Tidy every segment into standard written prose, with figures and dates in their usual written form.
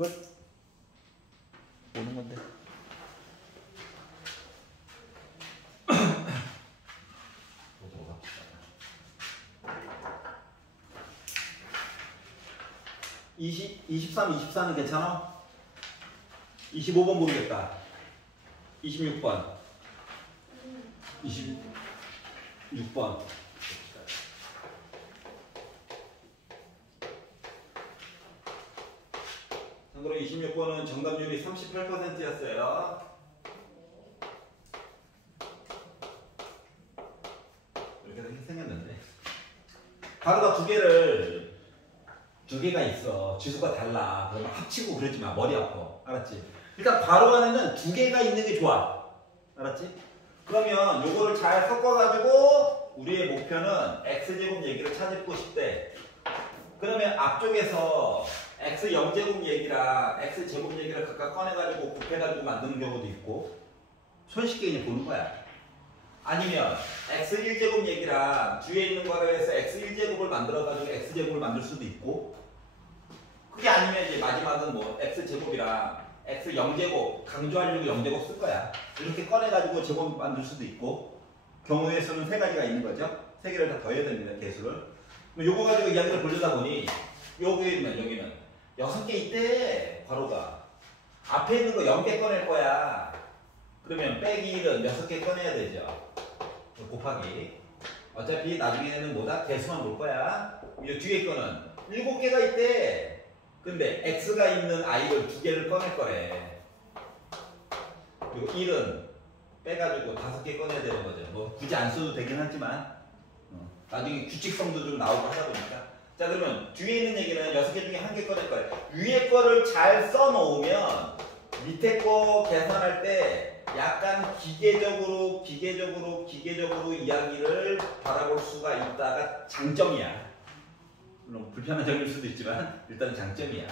끝. 오는 건데. (20, 23, 24는 괜찮아? 25번 모르겠다. 26번. 26번. 참고로 26번은 정답률이 38%였어요. 이렇게 생겼는데. 가로가 두 개가 있어. 지수가 달라. 그러면 합치고 그러지 마. 머리 아파. 알았지? 일단 괄호 안에는 두 개가 있는 게 좋아. 알았지? 그러면 요거를 잘 섞어가지고 우리의 목표는 x제곱 얘기를 찾고 싶대. 그러면 앞쪽에서 x0제곱 얘기랑 x제곱 얘기를 각각 꺼내가지고 곱해가지고 만드는 경우도 있고 손쉽게 그냥 보는 거야. 아니면 x1제곱 얘기랑 뒤에 있는 괄호에서 x1제곱을 만들어가지고 x제곱을 만들 수도 있고, 그게 아니면 이제 마지막은 뭐 x제곱이랑 x0제곱 강조하려고 0제곱 쓸 거야. 이렇게 꺼내가지고 제곱 만들 수도 있고, 경우의 수는 세 가지가 있는 거죠. 세 개를 다 더해야 됩니다. 개수를. 요거 가지고 이야기를 보려다 보니 여기는 6개 있대. 괄호가 앞에 있는 거 0개 꺼낼 거야. 그러면 빼기 1은 6개 꺼내야 되죠. 곱하기. 어차피 나중에는 뭐다? 개수만 볼 거야. 이 뒤에 거는 7개가 있대. 근데 x가 있는 i를 2개를 꺼낼 거래. 그리고 1은 빼가지고 5개 꺼내야 되는 거죠. 뭐 굳이 안 써도 되긴 하지만 나중에 규칙성도 좀 나오고 하다 보니까. 자, 그러면 뒤에 있는 얘기는 6개 중에 1개 꺼낼 거예요. 위에 거를 잘 써놓으면 밑에 거 계산할 때 약간 기계적으로 이야기를 바라볼 수가 있다가 장점이야. 물론 불편한 점일 수도 있지만 일단 장점이야.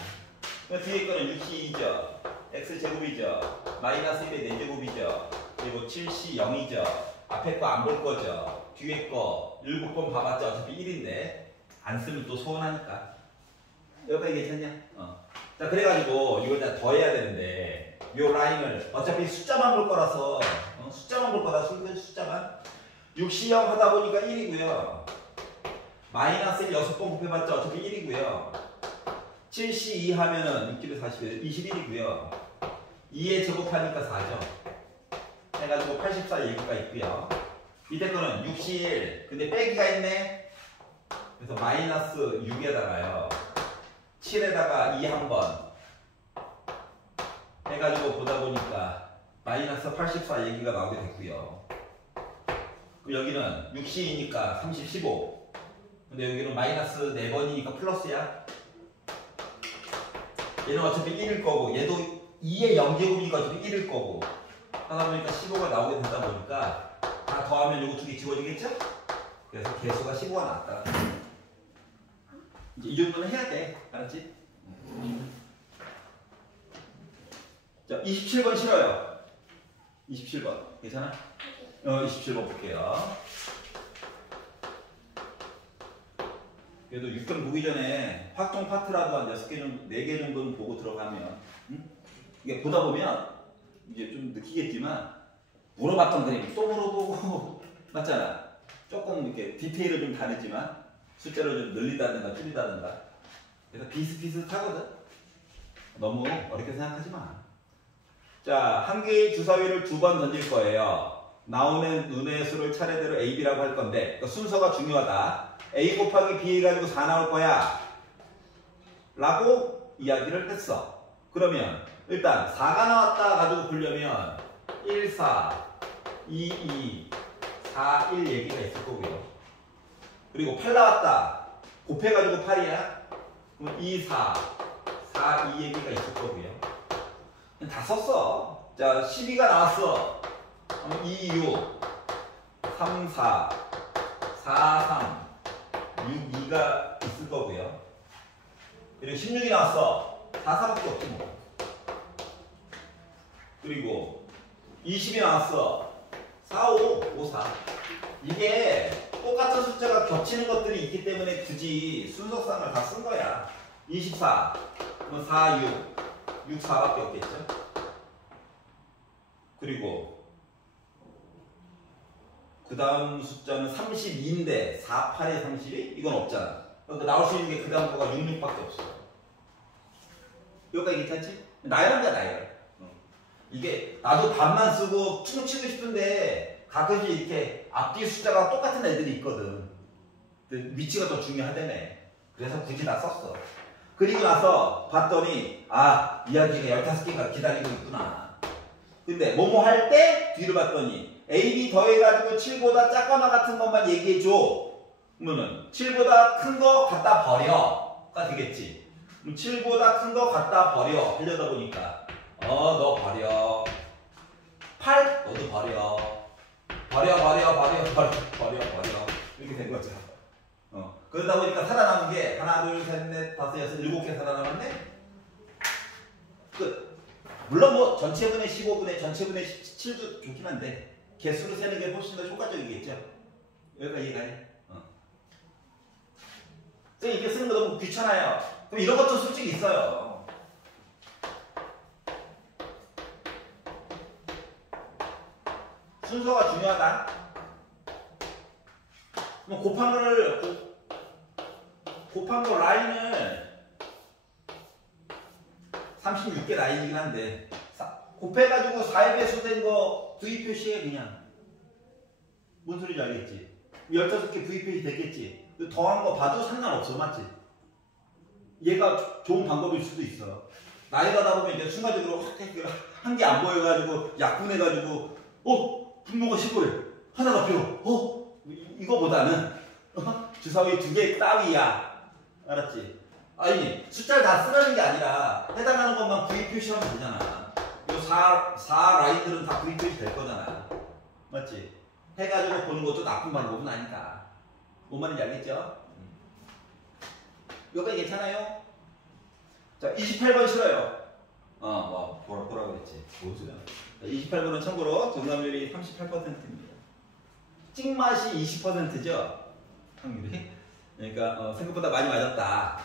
뒤에 거는 6C2죠. x제곱이죠. 마이너스 1의 4제곱이죠. 그리고 7C 0이죠. 앞에 거 안 볼 거죠. 뒤에 거 7번 봐봤자 어차피 1인데 안 쓰면 또 소원하니까. 여기까지 괜찮냐? 자, 그래가지고 이걸 다 더해야 되는데 요 라인을 어차피 숫자만 볼 거라서 숫자만 볼 거다. 숫자만 6C0 하다 보니까 1이고요. 마이너스 1 6번 곱해봤자 어차피 1이고요. 7C2 하면은 6 40에 21이고요. 2에 제곱하니까 4죠. 해가지고 84 얘기가 있고요. 밑에 거는 6C1 근데 빼기가 있네. 그래서 마이너스 6에다가요 7에다가 2 한번 해가지고 보다 보니까 마이너스 84 얘기가 나오게 됐고요. 여기는 6C이니까 30, 15. 근데 여기는 마이너스 4번이니까 플러스야. 얘는 어차피 1일 거고 얘도 2의 0제곱이니까 어차피 1일 거고 하다 보니까 15가 나오게 되다 보니까 다 더하면 요거 2개 지워지겠죠? 그래서 개수가 15가 나왔다. 이제 이 정도는 해야 돼. 알았지? 자, 27번 싫어요. 27번. 괜찮아? 27번 볼게요. 그래도 6번 보기 전에 확정 파트라도 한 6개 정도, 4개 정도는 보고 들어가면, 이게 보다 보면, 이제 좀 느끼겠지만, 물어봤던 그림 또 물어보고, 맞잖아. 조금 이렇게 디테일은 좀 다르지만, 숫자를 좀 늘리다든가 줄이다든가. 그래서 비슷비슷하거든? 너무 어렵게 생각하지 마. 자, 한 개의 주사위를 2번 던질 거예요. 나오는 눈의 수를 차례대로 A, B라고 할 건데, 그러니까 순서가 중요하다. A 곱하기 B 해가지고 4 나올 거야 라고 이야기를 했어. 그러면 일단 4가 나왔다 가지고 보려면 1, 4, 2, 2, 4, 1 얘기가 있을 거고요. 그리고 8 나왔다 곱해가지고 8이야. 그럼 2, 4, 4, 2 얘기가 있을 거고요. 그냥 다 썼어. 자, 12가 나왔어. 그럼 2, 6, 3, 4, 4, 3 6, 2가 있을 거고요. 그리고 16이 나왔어. 4, 4밖에 없지 뭐. 그리고 20이 나왔어. 4, 5, 5, 4. 이게 똑같은 숫자가 겹치는 것들이 있기 때문에 굳이 순서상을 다 쓴 거야. 24, 그럼 4, 6, 6, 4밖에 없겠죠. 그리고 그 다음 숫자는 32인데 4, 8에 32? 이건 없잖아. 그러니까 나올 수 있는 게 그 다음 거가 6, 6밖에 없어. 여기까지 괜찮지? 나열한다 나열. 이게 나도 반만 쓰고 퉁 치고 싶은데 가끔씩 이렇게 앞뒤 숫자가 똑같은 애들이 있거든. 근데 위치가 더 중요하다며. 그래서 굳이 다 썼어. 그리고 나서 봤더니 아 이야기가 15개가 기다리고 있구나. 근데 뭐뭐 할 때 뒤를 봤더니 A, B 더해가지고 7보다 작거나 같은 것만 얘기해줘. 그러면은 7보다 큰 거 갖다 버려가 되겠지. 그럼 7보다 큰 거 갖다 버려 하려다 보니까 너 버려. 8 너도 버려. 버려 이렇게 된 거죠. 그러다 보니까 살아남은 게 하나, 둘, 셋, 넷, 다섯, 여섯, 7개 살아남았네. 끝. 물론 뭐 전체분의 15분의 전체분의 17도 좋긴 한데 개수로 세는 게 훨씬 더 효과적이겠죠. 여기까지 이해가네. 선생님 이렇게 쓰는 거 너무 귀찮아요. 그럼 이런 것도 솔직히 있어요. 순서가 중요하다. 뭐 곱한 거 라인을 36개 라인이긴 한데 곱해가지고 4의 배수 된 거 V 표시해 그냥. 뭔 소리인지 알겠지? 15개 V 표시 됐겠지? 더한 거 봐도 상관없어 맞지? 얘가 좋은 방법일 수도 있어. 나이 가다 보면 이제 순간적으로 한 개 안 보여가지고 약분해가지고 분모가 15래 하나가 필요 이거보다는 주사위 2개 따위야. 알았지? 아니 숫자를 다 쓰라는 게 아니라 해당하는 것만 V 표시하면 되잖아. 이 4 라인들은 다 V 표시 될 거잖아. 맞지? 해가지고 보는 것도 나쁜 방법은 아니다. 뭔 말인지 알겠죠? 여기까지 괜찮아요? 자 28번 싫어요. 뭐라고 그랬지? 뭔 소리야? 28번은 참고로 정답률이 38%입니다. 찍맛이 20%죠? 확률이. 그러니까 생각보다 많이 맞았다.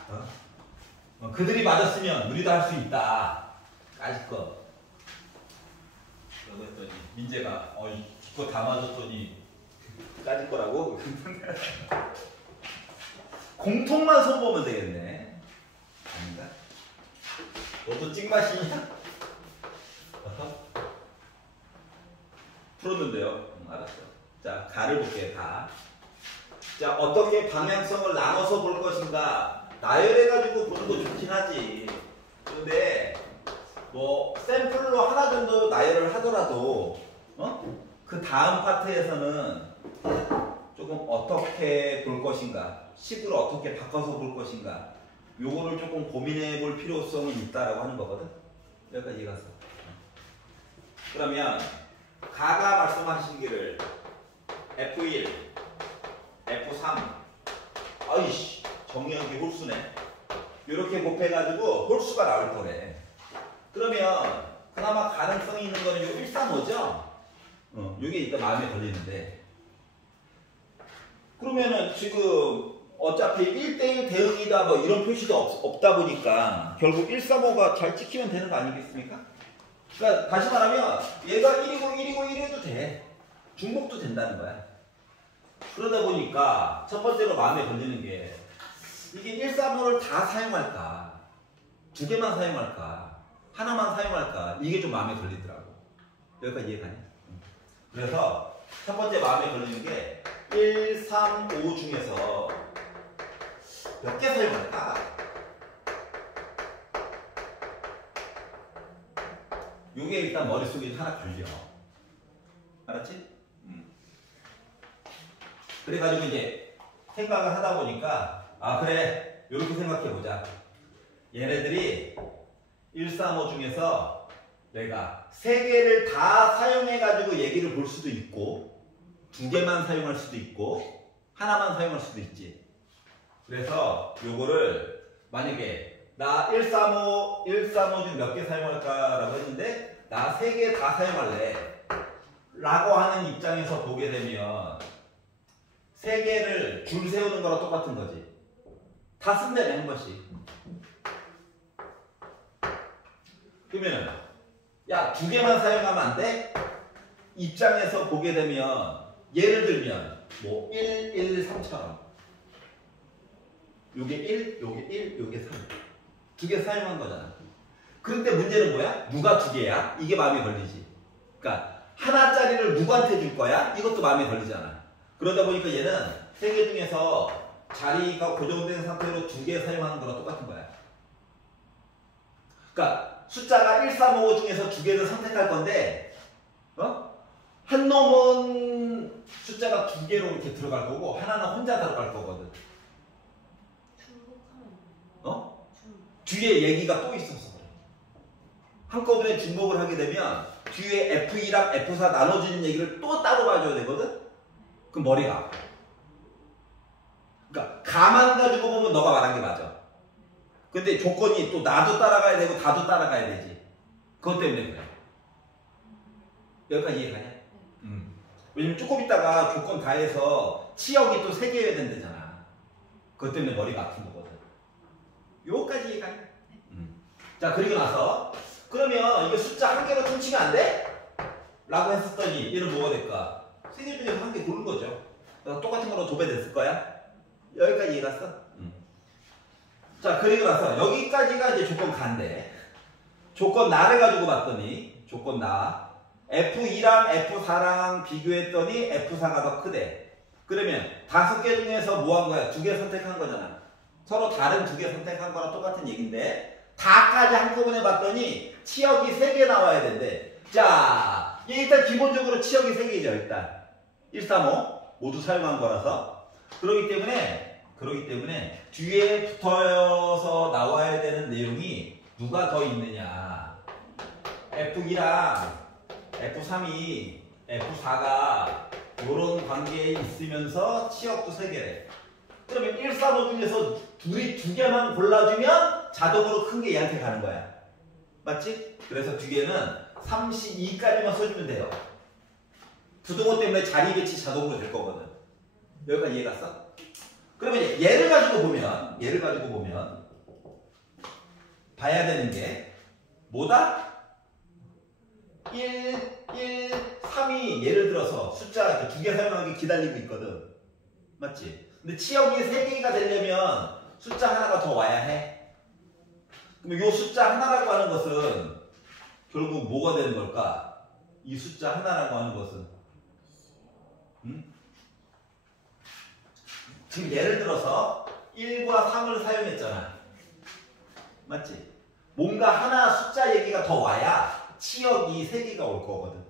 그들이 맞았으면 우리도 할 수 있다. 까짓 거. 그러고 했더니 민재가 이거 다 맞았더니 까짓 거라고? 공통만 손보면 되겠네. 아닌가? 너도 찍맛이냐? 풀었는데요. 알았어. 자, 가를 볼게요. 가. 자, 어떻게 방향성을 나눠서 볼 것인가. 나열해가지고 보는 거 좋긴 하지. 근데 뭐 샘플로 하나 정도 나열을 하더라도 그 다음 파트에서는 조금 어떻게 볼 것인가, 식으로 어떻게 바꿔서 볼 것인가, 요거를 조금 고민해 볼 필요성이 있다라고 하는 거거든. 여기까지 이해갔어. 그러면 가가 말씀하시기를 F1, F3 아이씨 정의역이 홀수네. 이렇게 곱해가지고 홀수가 나올 거래. 그러면 그나마 가능성이 있는 거는 요 135죠? 요게 일단 마음에 걸리는데 그러면은 지금 어차피 1대1 대응이다 뭐 이런 표시가 없다 보니까 결국 135가 잘 찍히면 되는 거 아니겠습니까? 그러니까 다시 말하면 얘가 1이고 돼. 중복도 된다는 거야. 그러다 보니까 첫 번째로 마음에 걸리는 게 이게 135를 다 사용할까? 2개만 사용할까? 하나만 사용할까? 이게 좀 마음에 걸리더라고. 여기까지 이해가냐? 그래서 첫 번째 마음에 걸리는 게 1, 3, 5 중에서 몇 개 사용할까? 요게 일단 머릿속에 하나 걸려. 알았지? 그래가지고 이제 생각을 하다 보니까 그래 요렇게 생각해보자. 얘네들이 1, 3, 5 중에서 내가 3개를 다 사용해가지고 얘기를 볼 수도 있고 2개만 사용할 수도 있고 하나만 사용할 수도 있지. 그래서 요거를 만약에 나 1, 3, 5 중 몇 개 사용할까라고 했는데 나 3개 다 사용할래 라고 하는 입장에서 보게 되면 3개를 줄 세우는 거랑 똑같은 거지. 다 쓴다며 한 번씩. 그러면 야, 두 개만 사용하면 안 돼? 입장에서 보게 되면 예를 들면 뭐 1, 1, 3처럼 요게 1, 요게 1, 요게 3 두 개 사용한 거잖아. 그런데 문제는 뭐야? 누가 두 개야? 이게 마음에 걸리지. 그러니까 하나짜리를 누구한테 줄 거야? 이것도 마음에 걸리잖아. 그러다 보니까 얘는 세 개 중에서 자리가 고정된 상태로 두 개 사용하는 거랑 똑같은 거야. 그러니까 숫자가 1, 3, 5 중에서 두 개를 선택할 건데 한 놈은 숫자가 두 개로 이렇게 들어갈 거고 하나는 혼자 들어갈 거거든. 뒤에 얘기가 또 있어서 그래. 한꺼번에 중복을 하게 되면 뒤에 F2랑 F4 나눠지는 얘기를 또 따로 봐줘야 되거든? 그럼 머리가 아파. 그러니까 가만 가지고 보면 너가 말한 게 맞아. 근데 조건이 또 나도 따라가야 되고 다도 따라가야 되지. 그것 때문에 그래. 여기까지 이해가냐? 왜냐면 조금 있다가 조건 다 해서 치역이 또 3개여야 된다잖아. 그것 때문에 머리가 아픈 거거든. 요까지 이해가냐? 자, 그리고 나서 그러면 이거 숫자 한 개로 퉁치면 안 돼? 라고 했었더니 얘는 뭐가 될까? 3개 중에서 한 개 고른 거죠. 그래서 똑같은 거로 도배됐을 거야. 여기까지 이해갔어? 자, 그리고 나서 여기까지가 이제 조건 가인데 조건 나를 가지고 봤더니 조건 나 F2랑 F4랑 비교했더니 F4가 더 크대. 그러면 5개 중에서 뭐 한 거야? 2개 선택한 거잖아. 서로 다른 2개 선택한 거랑 똑같은 얘기인데 다까지 한꺼번에 봤더니 치역이 3개 나와야 된대. 자, 얘 일단 기본적으로 치역이 3개죠. 일단 1, 3, 5 모두 사용한 거라서 그렇기 때문에 뒤에 붙어서 나와야 되는 내용이 누가 더 있느냐. F2랑 F3이 F4가 이런 관계에 있으면서 치역도 3개래. 그러면 1, 3, 5 중에서 둘이 2개만 골라주면 자동으로 큰 게 얘한테 가는 거야. 맞지? 그래서 뒤에는 32까지만 써주면 돼요. 부등호 때문에 자리 배치 자동으로 될 거거든. 여기까지 이해 갔어? 그러면 얘를 가지고 보면 봐야 되는 게 뭐다? 1, 3이 예를 들어서 숫자 2개 사용하기 기다리고 있거든. 맞지? 근데 치역이 3개가 되려면 숫자 하나가 더 와야 해. 그럼 이 숫자 하나라고 하는 것은 결국 뭐가 되는 걸까? 이 숫자 하나라고 하는 것은 지금 예를 들어서 1과 3을 사용했잖아. 맞지? 뭔가 하나 숫자 얘기가 더 와야 치역이 3개가 올 거거든.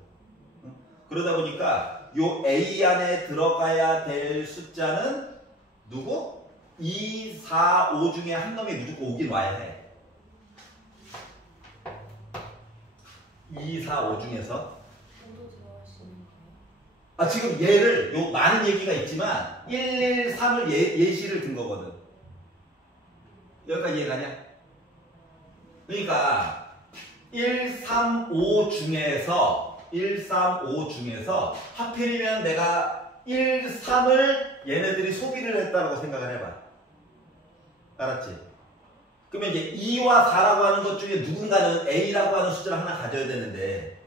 그러다 보니까 요 A 안에 들어가야 될 숫자는 누구? 2, 4, 5 중에 한 놈이 무조건 오긴 와야 해. 2, 4, 5 중에서 지금 얘를 요 많은 얘기가 있지만 1, 1, 3을 예시를 든 거거든. 여기까지 이해가냐? 그러니까 1, 3, 5 중에서 하필이면 내가 1, 3을 얘네들이 소비를 했다고 생각을 해봐. 알았지? 그러면 이제 2와 4라고 하는 것 중에 누군가는 A라고 하는 숫자를 하나 가져야 되는데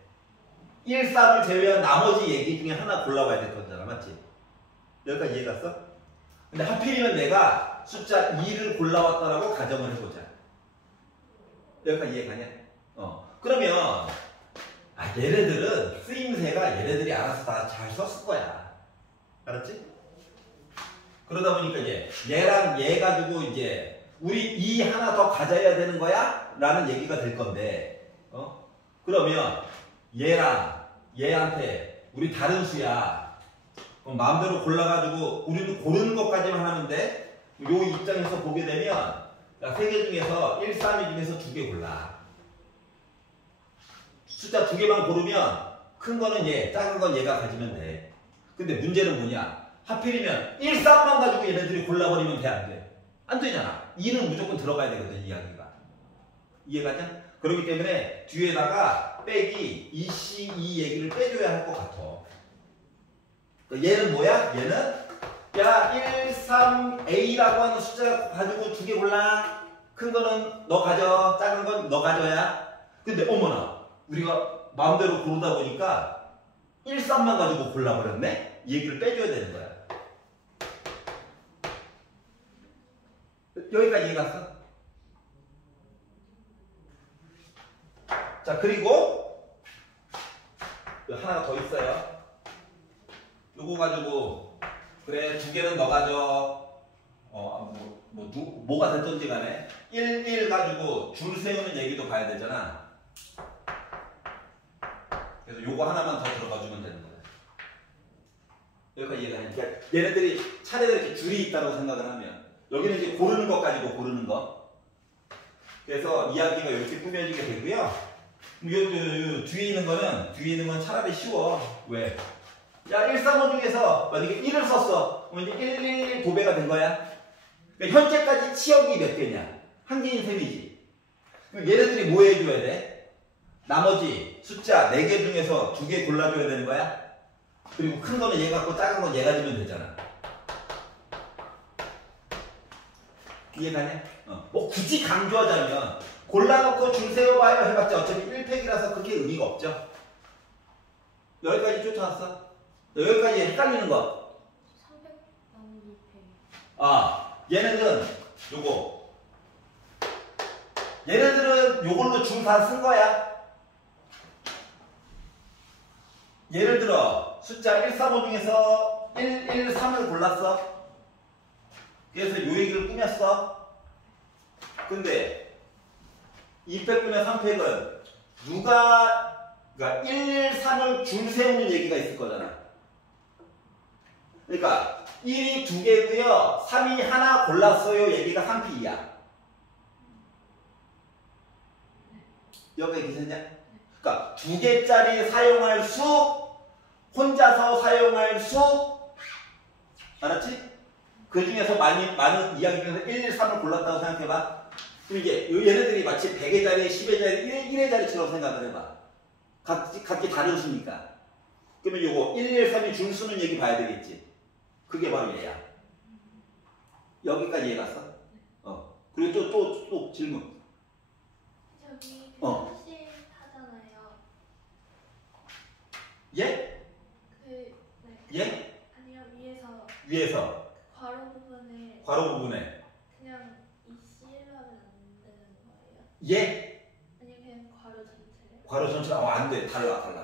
1, 3을 제외한 나머지 얘기 중에 하나 골라와야 될 거잖아. 맞지? 여기까지 이해 갔어? 근데 하필이면 내가 숫자 2를 골라왔다라고 가정을 해보자. 여기까지 이해 가냐? 그러면 얘네들은 쓰임새가 얘네들이 알아서 다 잘 썼을 거야. 알았지? 그러다 보니까 이제 얘랑 얘 가지고 이제 우리 이 하나 더 가져야 되는 거야? 라는 얘기가 될 건데 그러면 얘랑 얘한테 우리 다른 수야. 그럼 마음대로 골라가지고 우리는 고르는 것까지만 하면 돼. 요 입장에서 보게 되면 3개 중에서 1, 3위 중에서 2개 골라. 숫자 2개만 고르면 큰 거는 얘, 작은 건 얘가 가지면 돼. 근데 문제는 뭐냐? 하필이면 1, 3만 가지고 얘네들이 골라버리면 돼, 안 돼? 안 되잖아. 2는 무조건 들어가야 되거든, 이야기가. 이해가냐? 그렇기 때문에 뒤에다가 빼기 EC, 이 얘기를 빼줘야 할 것 같아. 얘는 뭐야? 얘는 야 1, 3, A라고 하는 숫자 가지고 2개 골라. 큰 거는 너 가져, 작은 건 너 가져야. 근데 어머나 우리가 마음대로 고르다 보니까 1, 3만 가지고 골라버렸네? 이 얘기를 빼줘야 되는 거야. 여기까지 이해갔어? 자, 그리고 하나가 더 있어요. 요거 가지고 그래 2개는 너 가져. 뭐가 됐든지 간에 1 가지고 줄 세우는 얘기도 봐야 되잖아. 그래서 요거 하나만 더 들어가 주면 되는 거야. 여기까지 이해가 돼. 그러니까 얘네들이 차례대로 이렇게 줄이 있다고 생각을 하면 여기는 이제 고르는 것 가지고 고르는 거. 그래서 이야기가 이렇게 꾸며지게 되고요. 요 뒤에 있는 건 차라리 쉬워. 왜? 야, 1, 3, 5 중에서 만약에 1을 썼어. 그럼 이제 1, 1, 1 도배가 된 거야. 그러니까 현재까지 치역이 몇 개냐? 한 개인 셈이지. 그럼 얘네들이 뭐 해줘야 돼? 나머지 숫자 4개 중에서 2개 골라줘야 되는 거야. 그리고 큰 거는 얘 갖고 작은 건 얘가 주면 되잖아. 이해가냐? 뭐 굳이 강조하자면 골라놓고 줄 세워봐요 해봤자 어차피 1팩이라서 그렇게 의미가 없죠. 여기까지 쫓아왔어? 여기까지 헷갈리는 거. 300 나누기 2팩. 아, 얘네들은 요거. 얘네들은 요걸로 줄 다 쓴 거야. 예를 들어 숫자 1, 3, 5 중에서 1, 1, 3을 골랐어. 그래서 요 얘기를 꾸몄어. 근데 2팩분의 3팩은 그러니까 1, 1, 3을 줄 세우는 얘기가 있을 거잖아. 그러니까 1이 2개고요. 3이 하나 골랐어요. 얘기가 3픽이야. 여기까지 괜찮냐? 그러니까 2개짜리 사용할 수, 혼자서 사용할 수, 알았지? 그 중에서 많은 이야기 중에서 1, 1, 3을 골랐다고 생각해봐. 그럼 이제 얘네들이 마치 100의 자리, 10의 자리, 1의 자리처럼 생각을 해봐. 각기 다른 수니까. 그러면 요거 1, 1, 3이 줄 수는 얘기 봐야 되겠지. 그게 바로 얘야. 여기까지 이해갔어? 그리고 또 질문. 저기 사실 하잖아요. 예? 네. 예? 아니요, 위에서. 괄호 부분에 그냥 이 C로 하면 안 되는 거예요? 예? 아니면 그냥 괄호 전체를? 괄호 전체 안 돼. 달라.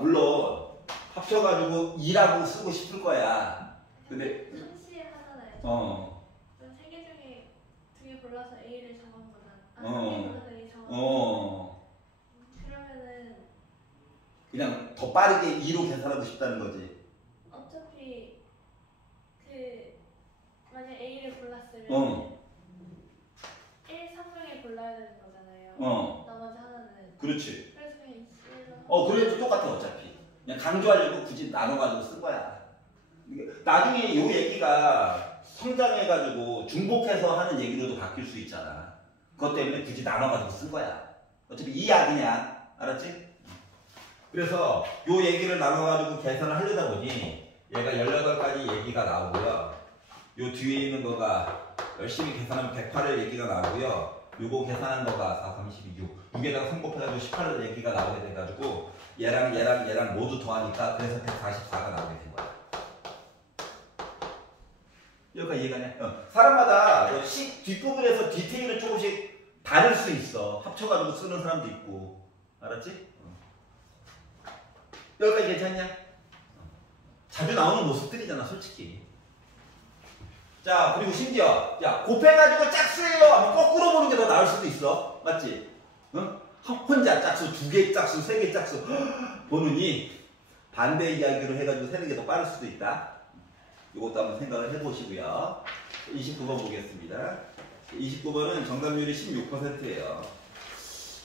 물론 합쳐가지고 2라고 쓰고 싶을 거야. 근데 상시 하잖아요. 그럼 3개 중에 2개 골라서 A를 정한 거잖아. 3개 골라서 A 정한 거잖아. 그러면은 그냥 더 빠르게 2로 계산하고 싶다는 거지. 어차피 만약 A를 골랐으면 1, 3중에 골라야 되는 거잖아요. 나머지 하나는. 그렇지. 그래서 그냥 이 C로. 그래도 똑같아 어차피. 그냥 강조하려고 굳이 나눠가지고 쓴 거야. 나중에 이 얘기가 성장해가지고 중복해서 하는 얘기로도 바뀔 수 있잖아. 그것 때문에 굳이 나눠가지고 쓴 거야. 어차피 이야기냐. 알았지? 그래서 요 얘기를 나눠가지고 계산을 하려다 보니 얘가 18가지 얘기가 나오고요. 요 뒤에 있는 거가 열심히 계산하면 108의 얘기가 나오고요. 요거 계산한 거가 4, 3, 12, 6. 6에다가 3 곱해가지고 18의 얘기가 나오게 돼가지고 얘랑 모두 더하니까 그래서 144가 나오게 된 거야. 여기가 이해가냐? 사람마다 뒷부분에서 디테일을 조금씩 다를 수 있어. 합쳐가지고 쓰는 사람도 있고. 알았지? 여기까지 괜찮냐? 자주 나오는 모습들이잖아, 솔직히. 자, 그리고 심지어, 야, 곱해가지고 짝수예요. 하면 거꾸로 보는 게 더 나을 수도 있어. 맞지? 응? 혼자 짝수, 2개 짝수, 3개 짝수 보느니 반대 이야기로 해가지고 세는 게 더 빠를 수도 있다. 이것도 한번 생각을 해보시고요. 29번 보겠습니다. 29번은 정답률이 16%예요.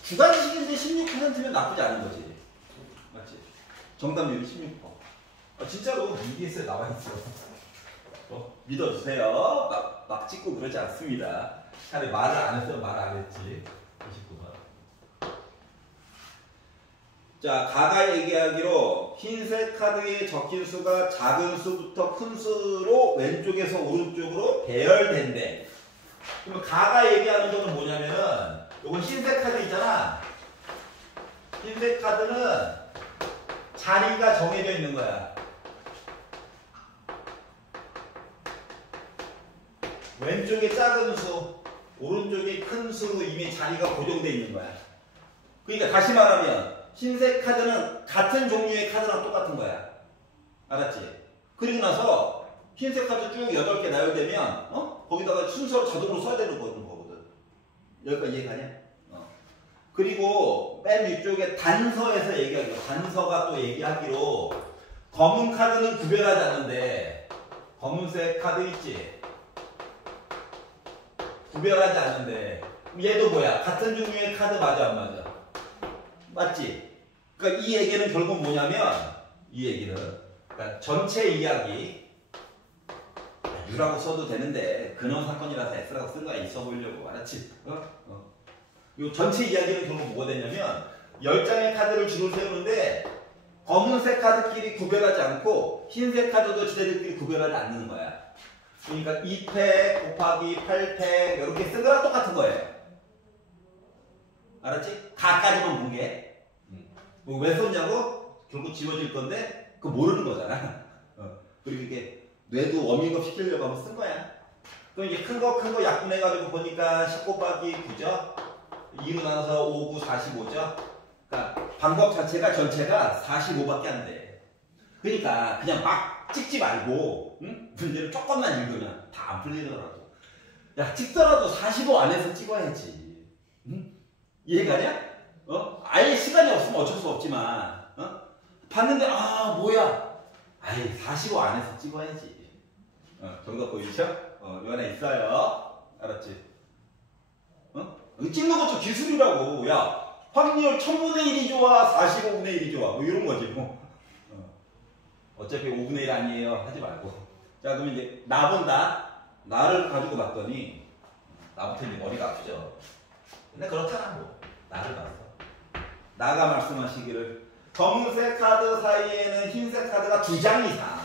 주관식인데 16%면 나쁘지 않은 거지. 맞지? 정답률이 16%. 진짜로 EBS에 나와있어. 믿어주세요. 막 찍고 그러지 않습니다. 차라리 말을 안 했으면 말 안 했지. 29번. 자, 가가 얘기하기로 흰색 카드에 적힌 수가 작은 수부터 큰 수로 왼쪽에서 오른쪽으로 배열된대. 그러면 가가 얘기하는 거는 뭐냐면은 요건 흰색 카드 있잖아. 흰색 카드는 자리가 정해져 있는 거야. 왼쪽에 작은 수, 오른쪽에 큰 수로 이미 자리가 고정되어 있는 거야. 그러니까 다시 말하면 흰색 카드는 같은 종류의 카드랑 똑같은 거야. 알았지? 그리고 나서 흰색 카드 쭉 8개 나열되면 거기다가 순서를 자동으로 써야 되는 거거든. 여기까지 이해가냐? 그리고 맨 위쪽에 단서에서 얘기하기로, 단서가 또 얘기하기로 검은 카드는 구별하지 않는데, 검은색 카드 있지? 구별하지 않는데, 얘도 뭐야? 같은 종류의 카드 맞아 안 맞아? 맞지? 그러니까 이 얘기는 결국 뭐냐면, 이 얘기는 그러니까 전체 이야기, U라고 써도 되는데 근원 사건이라서 S라고 쓴 거야. 있어 보이려고. 알았지? 이 전체 이야기는 결국 뭐가 되냐면 10장의 카드를 줄을 세우는데 검은색 카드끼리 구별하지 않고 흰색 카드도 지네들끼리 구별하지 않는 거야. 그러니까 2팩 곱하기 8팩 이렇게 쓴 거랑 똑같은 거예요. 알았지? 가까지만 본 게. 왜 썼냐고? 결국 지워질 건데 그거 모르는 거잖아. 그리고 이게 뇌도 워밍업 시키려고 하면 쓴 거야. 그럼 이제 큰 거 약분해가지고 보니까 10 곱하기 9죠? 2로 나눠서 5, 9, 45죠? 그러니까 방법 자체가 전체가 45밖에 안 돼. 그러니까 그냥 막 찍지 말고, 응? 문제를 조금만 읽으면 다 안 풀리더라도. 야, 찍더라도 45 안에서 찍어야지. 응? 이해가냐? 아예 시간이 없으면 어쩔 수 없지만, 봤는데, 아, 뭐야. 아예 45 안에서 찍어야지. 정답 보이죠? 요 안에 있어요. 알았지? 찍는 것도 기술이라고. 야, 확률 1000분의 1이 좋아, 45분의 1이 좋아. 뭐 이런 거지, 뭐. 어차피 5분의 1 아니에요. 하지 말고. 자, 그러면 이제 나 본다. 나를 가지고 봤더니, 나부터 이제 머리가 아프죠. 근데 그렇잖아, 뭐. 나를 봤어. 나가 말씀하시기를, 검은색 카드 사이에는 흰색 카드가 2장 이상.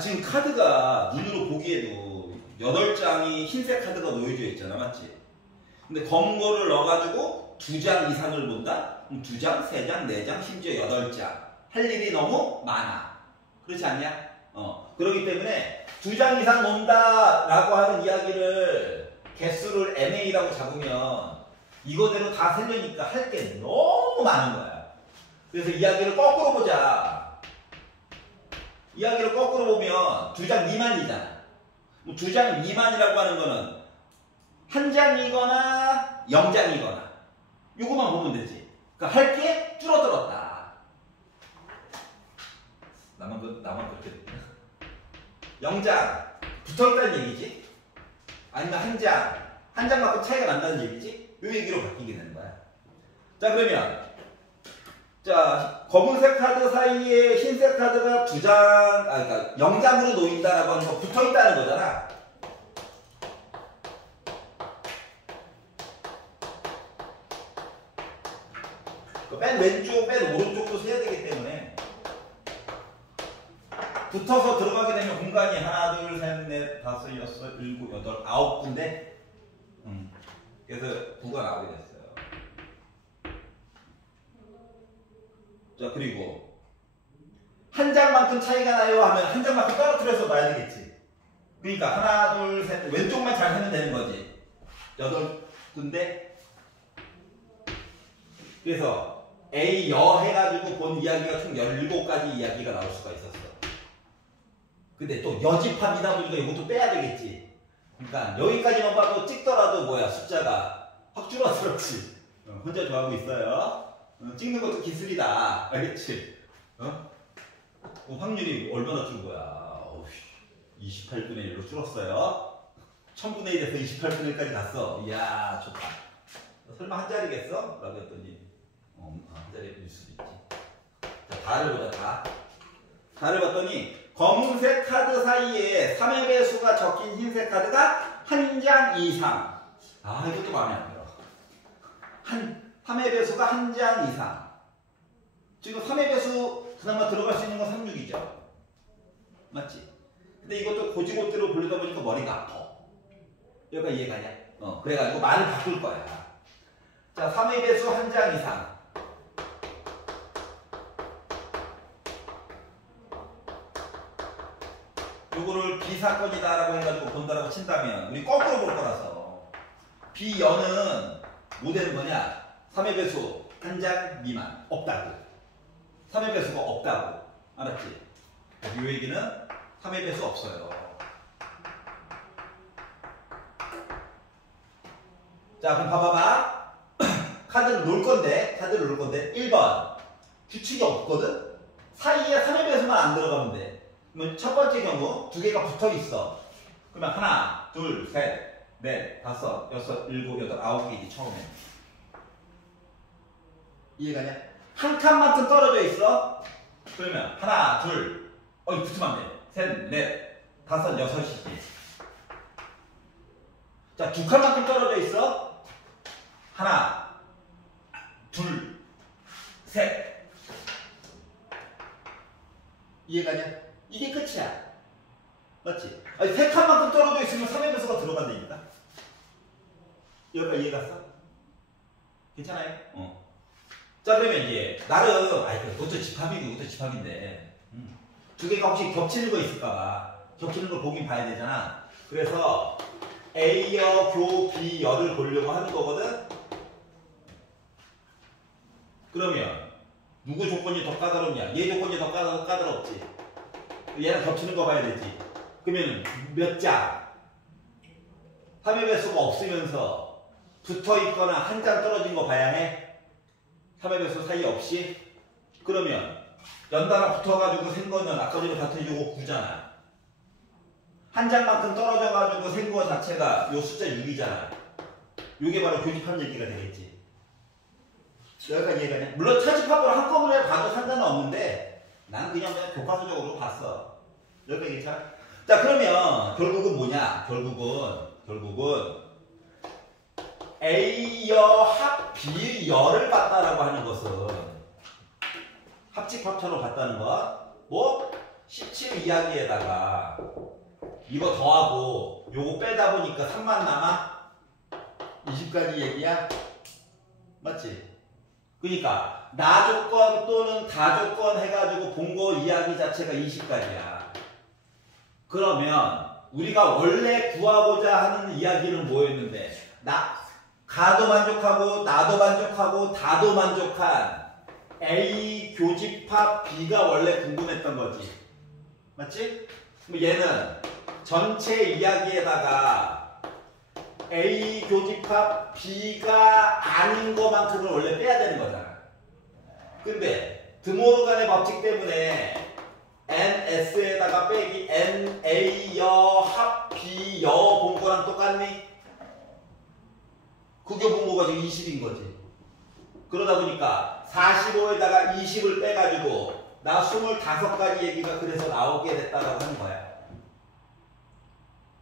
지금 카드가 눈으로 보기에도 8장이 흰색 카드가 놓여져 있잖아, 맞지? 근데 검은 거를 넣어가지고 2장 이상을 본다? 그럼 2장, 3장, 4장, 심지어 8장. 할 일이 너무 많아. 그렇지 않냐? 그렇기 때문에 2장 이상 논다 라고 하는 이야기를 개수를 NA라고 잡으면 이거대로 다 세려니까 할 게 너무 많은 거야. 그래서 이야기를 거꾸로 보자. 이야기를 거꾸로 보면 2장 미만이잖아. 2장 미만이라고 하는 거는 1장이거나 0장이거나 요거만 보면 되지. 그러니까 할 게 줄어들었다. 나만 그렇게 0장 붙어있다는 얘기지. 아니면 한 장만큼 차이가 난다는 얘기지. 요 얘기로 바뀌게 되는 거야. 자, 그러면 자, 검은색 카드 사이에 흰색 카드가 2장, 그러니까 0장으로 놓인다라고 하는 거 붙어 있다는 거잖아. 맨 왼쪽, 맨 오른쪽도 세야 되기 때문에 붙어서 들어가게 되면 공간이 하나, 둘, 셋, 넷, 다섯, 여섯, 일곱, 여덟, 9군데. 그래서 9가 나오게 됐어요. 자, 그리고 한 장만큼 차이가 나요 하면 한 장만큼 떨어뜨려서 놔야 되겠지. 그러니까 하나, 둘, 셋, 왼쪽만 잘 하면 되는 거지. 8군데. 그래서 A 여 해가지고 본 이야기가 총 17가지 이야기가 나올 수가 있었어. 근데 또 여집합이다 보니까 이것도 빼야 되겠지. 그러니까 여기까지만 봐도 찍더라도 뭐야, 숫자가 확 줄어들었지. 혼자 좋아하고 있어요. 찍는 것도 기술이다. 알겠지? 확률이 얼마나 준 거야? 28분의 1로 줄었어요. 1000분의 1에서 28분의 1까지 갔어. 이야, 좋다. 설마 한 자리겠어? 라고 했더니 한 자리일 수도 있지. 자, 다를 보자. 다를 봤더니 검은색 카드 사이에 3의 배수가 적힌 흰색 카드가 한 장 이상. 이것도 마음에 안 들어. 3의 배수가 한 장 이상. 지금 3의 배수 그나마 들어갈 수 있는 건 36이죠. 맞지? 근데 이것도 고지고대로 돌리다 보니까 머리가 아파. 여기가 이해가냐? 그래가지고 말을 바꿀 거야. 자, 3의 배수 한 장 이상. 요거를 비사건이다라고 해가지고 본다라고 친다면 우리 거꾸로 볼 거라서 비연은 뭐 되는 거냐? 3의 배수 한 장 미만 없다고. 3의 배수가 없다고. 알았지? 요 얘기는 3의 배수 없어요. 자, 그럼 봐봐봐. 카드를 놓을 건데 1번 규칙이 없거든? 사이에 3의 배수만 안 들어가면 돼. 그러면 첫 번째 경우 두 개가 붙어 있어. 그러면 하나, 둘, 셋, 넷, 다섯, 여섯, 일곱, 여덟, 아홉 개이지 처음에. 이해가냐? 한 칸만큼 떨어져 있어. 그러면 하나, 둘, 붙으면 안 돼. 셋, 넷, 다섯, 여섯이지. 자, 두 칸만큼 떨어져 있어. 하나, 둘, 셋. 이해가냐? 이게 끝이야. 맞지? 아니, 세 칸만큼 떨어져 있으면 3의 배수가 들어간다니까. 여기까지 이해 갔어? 괜찮아요? 자, 그러면 이제 나름 그것도 집합이고 이것도 집합인데 두 개가 혹시 겹치는 거 있을까봐 겹치는 걸 보긴 봐야 되잖아. 그래서 A여, 교, B여를 보려고 하는 거거든. 그러면 누구 조건이 더 까다롭냐? 얘 조건이 더 까다롭지. 얘랑 겹치는 거 봐야 되지. 그러면 몇 장? 3의 배수가 없으면서 붙어 있거나 한 장 떨어진 거 봐야 해. 3의 배수 사이 없이. 그러면 연달아 붙어가지고 생 거는 아까 전에 봤더니 요거 9잖아. 한 장만큼 떨어져가지고 생 거 자체가 요 숫자 6이잖아. 요게 바로 교집합 얘기가 되겠지. 여기까지 이해가냐? 물론 차집합으로 한꺼번에 봐도 상관은 없는데 나는 그냥 교과서적으로 봤어. 여기까지 괜찮아? 자, 그러면 결국은 뭐냐? 결국은 A여 합 B여를 봤다라고 하는 것은 합집합처럼 봤다는 거. 뭐? 17 이야기에다가 이거 더하고 요거 빼다 보니까 3만 남아? 20까지 얘기야? 맞지? 그러니까 나 조건 또는 다 조건 해가지고 본 거 이야기 자체가 20까지야. 그러면 우리가 원래 구하고자 하는 이야기는 뭐였는데 가도 만족하고 나도 만족하고 다도 만족한 A 교집합 B가 원래 궁금했던 거지. 맞지? 그럼 얘는 전체 이야기에다가 A 교집합 B가 아닌 것만큼을 원래 빼야 되는 거잖아. 근데 드모르간의 법칙 때문에 NS에다가 빼기 NA여 합 B여 본 거랑 똑같니? 그게 본 거가 지금 20인 거지. 그러다 보니까 45에다가 20을 빼가지고 나 25가지 얘기가 그래서 나오게 됐다라고 하는 거야.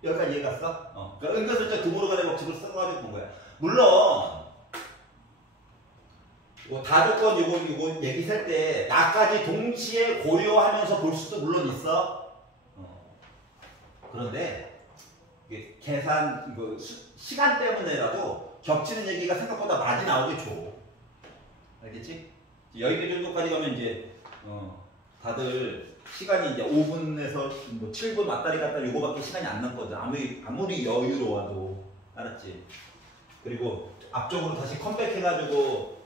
여기까지 이해 갔어? 그러니까 은근슬쩍 드모르간의 법칙을 써가지고 본 거야. 물론 다조건 요거 얘기 셀 때 나까지 동시에 고려하면서 볼 수도 물론 있어. 그런데 이게 계산 시간 때문에라도 겹치는 얘기가 생각보다 많이 나오게 줘. 알겠지? 여기 정도까지 가면 이제 다들 시간이 이제 5분에서 뭐 7분 왔다리 갔다리 요거밖에 시간이 안 남거든. 아무리 여유로워도. 알았지? 그리고 앞쪽으로 다시 컴백해가지고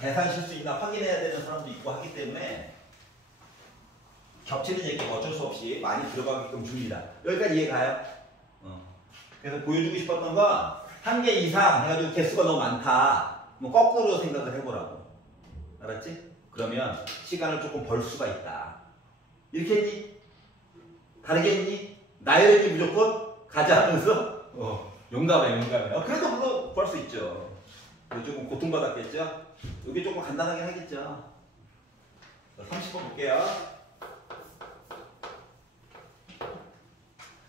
계산 실수 있나 확인해야 되는 사람도 있고 하기 때문에 겹치는 얘기가 어쩔 수 없이 많이 들어가게끔 줍니다. 여기까지 이해가요? 그래서 보여주고 싶었던 건 1개 이상 해가지고 개수가 너무 많다. 뭐 거꾸로 생각을 해보라고. 알았지? 그러면 시간을 조금 벌 수가 있다. 이렇게 했니? 다르게 했니? 나열했니 무조건? 가자 하면서? 용감해. 그래도 그거 벌 수 있죠. 조금 고통받았겠죠? 여기 조금 간단하긴 하겠죠. 30번 볼게요.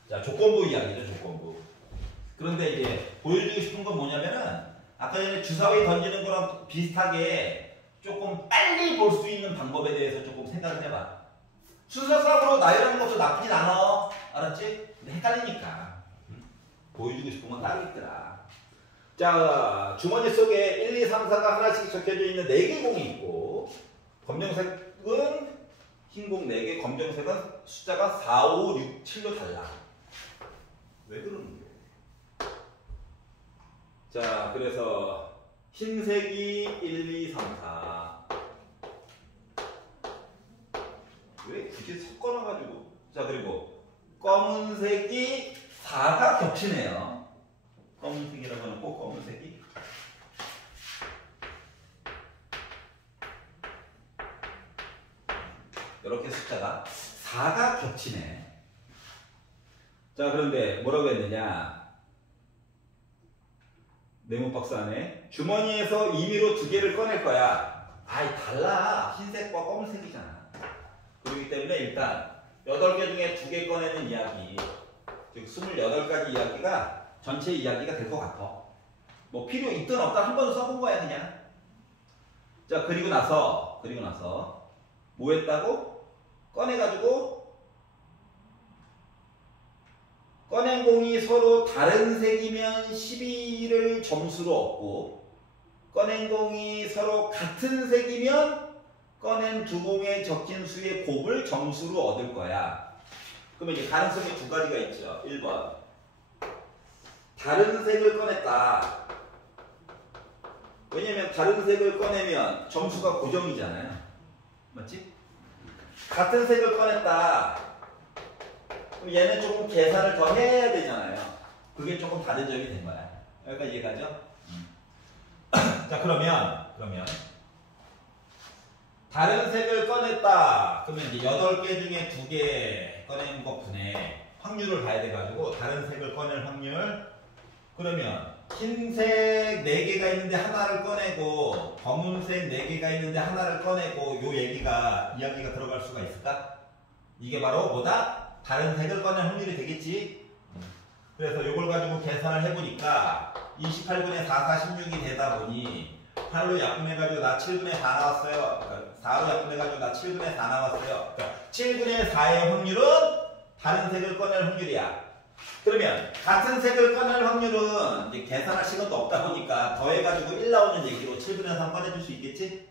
자, 조건부 이야기죠, 조건부. 그런데 이제 보여주고 싶은 건 뭐냐면은 아까 전에 주사위 던지는 거랑 비슷하게 조금 빨리 볼 수 있는 방법에 대해서 조금 생각을 해봐. 순서상으로 나열하는 것도 나쁘진 않아. 알았지? 근데 헷갈리니까. 보여주고 싶은 건 따로 있더라. 자, 주머니 속에 1, 2, 3, 4가 하나씩 적혀져 있는 4개 공이 있고, 검정색은 흰 공 4개, 검정색은 숫자가 4, 5, 6, 7로 달라. 왜 그러는 거야? 자, 그래서 흰색이 1, 2, 3, 4. 왜 굳이 섞어놔가지고. 자, 그리고 검은색이 4가 겹치네요. 검은색이라고 하면 꼭 검은색이. 이렇게 숫자가 4가 겹치네. 자, 그런데 뭐라고 했느냐? 네모 박스 안에 주머니에서 임의로 2개를 꺼낼 거야. 아이, 달라. 흰색과 검은색이잖아. 그렇기 때문에 일단 8개 중에 2개 꺼내는 이야기, 즉 28가지 이야기가 전체 이야기가 될 것 같아. 뭐 필요 있든 없든 한 번 써본 거야 그냥. 자, 그리고 나서 뭐 했다고? 꺼내가지고 꺼낸 공이 서로 다른 색이면 12를 점수로 얻고, 꺼낸 공이 서로 같은 색이면 꺼낸 2공에 적힌 수의 곱을 점수로 얻을 거야. 그러면 이제 가능성이 2가지가 있죠. 1번, 다른 색을 꺼냈다. 왜냐면 다른 색을 꺼내면 점수가 고정이잖아요. 맞지? 같은 색을 꺼냈다. 그럼 얘는 조금 계산을 더 해야 되잖아요. 그게 조금 다른 점이 된 거야. 여기까지 이해가죠? 자, 그러면 다른 색을 꺼냈다. 그러면 이제 8개 중에 2개 꺼낸 것 분의 확률을 봐야 돼가지고, 다른 색을 꺼낼 확률. 그러면 흰색 4개가 있는데 하나를 꺼내고, 검은색 4개가 있는데 하나를 꺼내고, 요 이야기가 들어갈 수가 있을까? 이게 바로 뭐다? 다른 색을 꺼낼 확률이 되겠지? 그래서 요걸 가지고 계산을 해보니까 28분의 4, 4, 16이 되다 보니 8로 약분해가지고 나 7분의 4 나왔어요. 그러니까 4로 약분해가지고 나 7분의 4 나왔어요. 그러니까 7분의 4의 확률은 다른 색을 꺼낼 확률이야. 그러면 같은 색을 꺼낼 확률은 이제 계산할 시간도 없다 보니까 더해가지고 1 나오는 얘기로 7분의 3 꺼내줄 수 있겠지?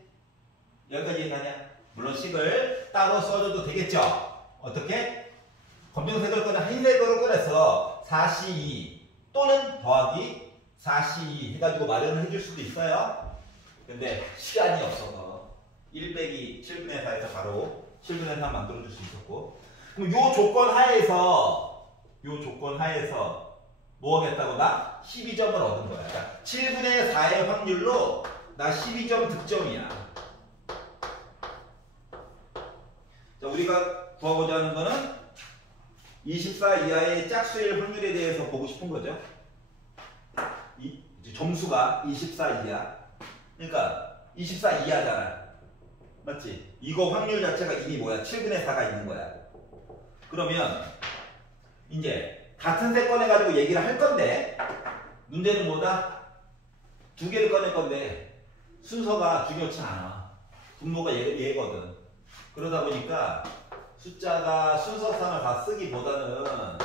여기까지 이해가냐? 물론 식을 따로 써줘도 되겠죠? 어떻게? 검정색을 꺼내 흰색으로 꺼내서 4C2 또는 더하기 4C2 해가지고 마련을 해줄 수도 있어요. 근데 시간이 없어서 1 빼기 7분의 4에서 바로 7분의 3 만들어줄 수 있었고, 그럼 요 조건 하에서 뭐 하겠다고? 나 12점을 얻은 거야. 그러니까 7분의 4의 확률로 나 12점 득점이야. 자, 우리가 구하고자 하는 거는 24 이하의 짝수일 확률에 대해서 보고 싶은 거죠. 점수가 24 이하. 그러니까 24 이하잖아. 맞지? 이거 확률 자체가 이미 뭐야? 7분의 4가 있는 거야. 그러면 이제 같은 색 꺼내가지고 얘기를 할 건데, 문제는 뭐다? 2개를 꺼낼 건데 순서가 중요치 않아. 분모가 얘거든. 그러다 보니까 숫자가 순서상을 다 쓰기보다는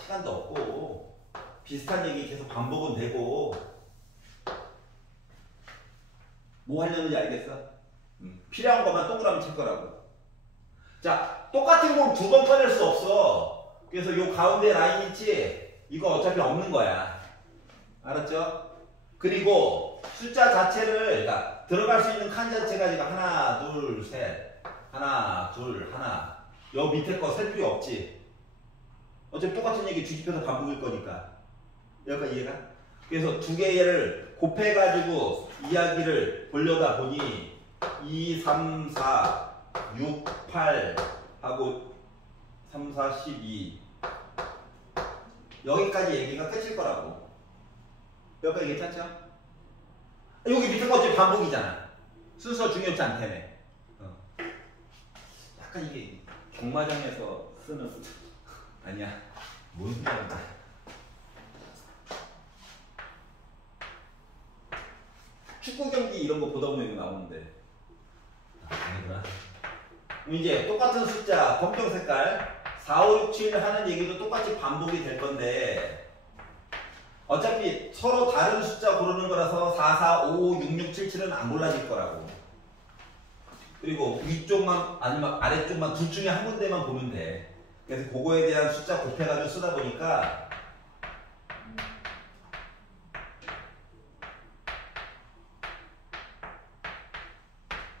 시간도 없고 비슷한 얘기 계속 반복은 되고. 뭐 하려는지 알겠어? 필요한 것만 동그라미 칠 거라고. 자, 똑같은 걸 2번 꺼낼 수 없어. 그래서 요 가운데 라인 있지? 이거 어차피 없는 거야. 알았죠? 그리고 숫자 자체를, 그러니까 들어갈 수 있는 칸 자체가 지금 하나, 둘, 셋. 하나, 둘, 하나. 요 밑에 거 셀 필요 없지. 어차피 똑같은 얘기 뒤집혀서 반복일 거니까. 여기까지 이해가? 그래서 2개를 곱해가지고 이야기를 보려다 보니 2, 3, 4, 6, 8 하고 3, 4, 12 여기까지 얘기가 끝일 거라고. 여기까지 괜찮죠? 여기 밑에 거 어차피 반복이잖아. 순서 중요치 않다며. 약간 이게 경마장에서 쓰는 아니야. 뭔 소리야. 축구 경기 이런 거 보다 보면 이거 나오는데. 아니구나. 이제 똑같은 숫자 검정 색깔 4, 5, 6, 7 하는 얘기도 똑같이 반복이 될 건데 어차피 서로 다른 숫자 고르는 거라서 4, 4, 5, 6, 6, 7, 7은 안 골라질 거라고. 그리고 위쪽만 아니면 아래쪽만 둘 중에 한 군데만 보면 돼. 그래서 그거에 대한 숫자 곱해가지고 쓰다 보니까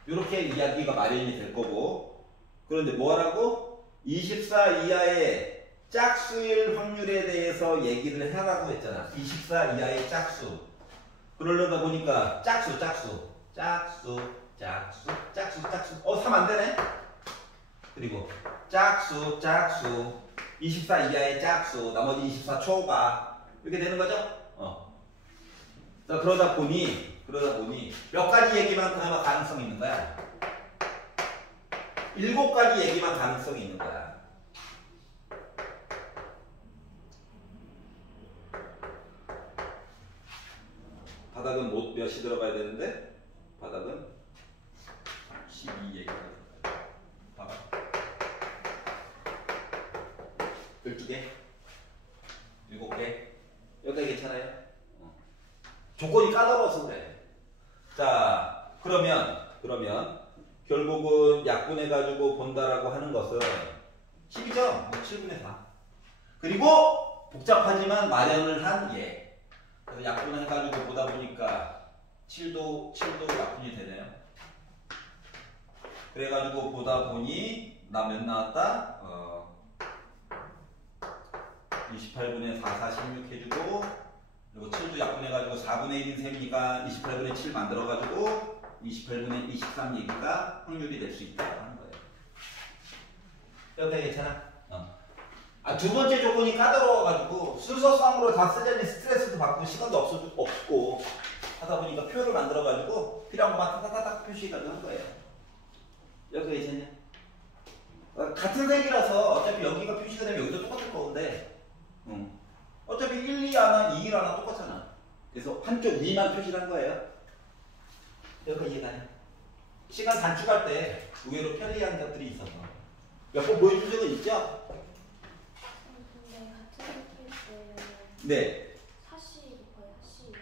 이렇게 이야기가 마련이 될 거고. 그런데 뭐라고? 24 이하의 짝수일 확률에 대해서 얘기를 하라고 했잖아. 24 이하의 짝수. 그러려다 보니까 짝수. 3 안 되네? 그리고 짝수. 24 이하의 짝수. 나머지 24 초과. 이렇게 되는 거죠? 자, 그러다 보니 몇 가지 얘기만 그나마 가능성이 있는 거야? 7가지 얘기만 가능성이 있는 거야. 바닥은 몇이 들어가야 되는데? 바닥은 12얘기가 들어가야 돼. 봐봐. 12개? 7개? 여기까지 괜찮아요? 조건이 까다로워서 그래. 자, 그러면 결국은 약분해가지고 본다라고 하는 것은 10이죠? 7분의 4. 그리고 복잡하지만 마련을 한 얘. 그래서 약분해가지고 보다 보니까 7도 약분이 되네요. 그래가지고 보다 보니 나 몇 나왔다? 28분의 4, 4, 16 해주고 그리고 7도 약분해가지고 4분의 1인 셈이니까 28분의 7 만들어가지고 28분의 23 얘기가 확률이 될 수 있다고 하는 거예요. 여기까지 괜찮아? 두 번째 조건이 까다로워가지고 순서상으로 다 쓰자니 스트레스도 받고 시간도 없고 하다 보니까 표를 만들어가지고 필요한 것만 타타타닥 표시해가지고 한 거예요. 여기까지 괜찮냐? 같은 색이라서 어차피 여기가 표시가 되면 여기도 똑같을 건데 어차피 1, 2 하나, 2, 1 하나 똑같잖아. 그래서 한쪽 위만 표시를 한 거예요. 여기까지 이해가냐? 시간 단축할 때 의외로 편리한 것들이 있어서 몇 번 보여준 적은 있죠? 근데 같은 케이스에 네. 사시 거의 사시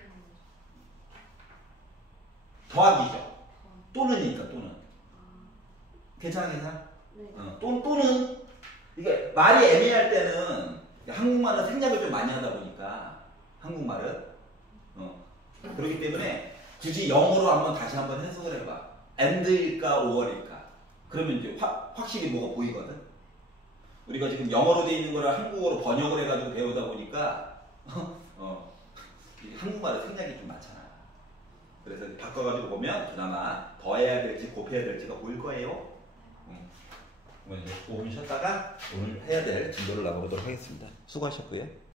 더하기죠. 또는이니까 또는. 괜찮아? 네. 또는 이게 말이 애매할 때는 한국말은 생략을 좀 많이 하다 보니까 한국말은 그렇기 때문에 굳이 영어로 다시 한번 해석을 해봐. and일까 or일까? 그러면 이제 확실히 뭐가 보이거든. 우리가 지금 영어로 돼 있는 거를 한국어로 번역을 해가지고 배우다 보니까 한국말은 생략이 좀 많잖아. 그래서 바꿔가지고 보면 그나마 더해야 될지 곱해야 될지가 보일 거예요. 그러면 이제 5분 쉬었다가 오늘 해야 될 진도를 나가보도록 하겠습니다. 수고하셨고요.